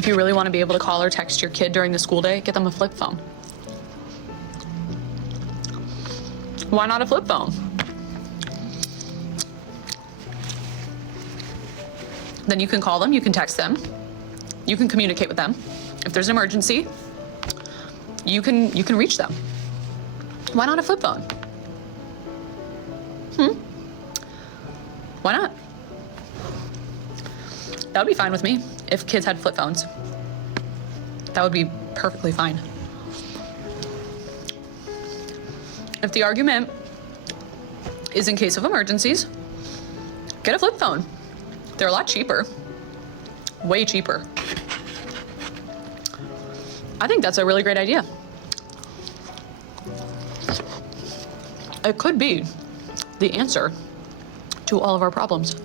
If you really want to be able to call or text your kid during the school day, get them a flip phone. Why not a flip phone? Then you can call them, you can text them, you can communicate with them. If there's an emergency, you can reach them. Why not a flip phone? Why not? That would be fine with me if kids had flip phones. That would be perfectly fine. If the argument is in case of emergencies, get a flip phone. They're a lot cheaper, way cheaper. I think that's a really great idea. It could be the answer to all of our problems.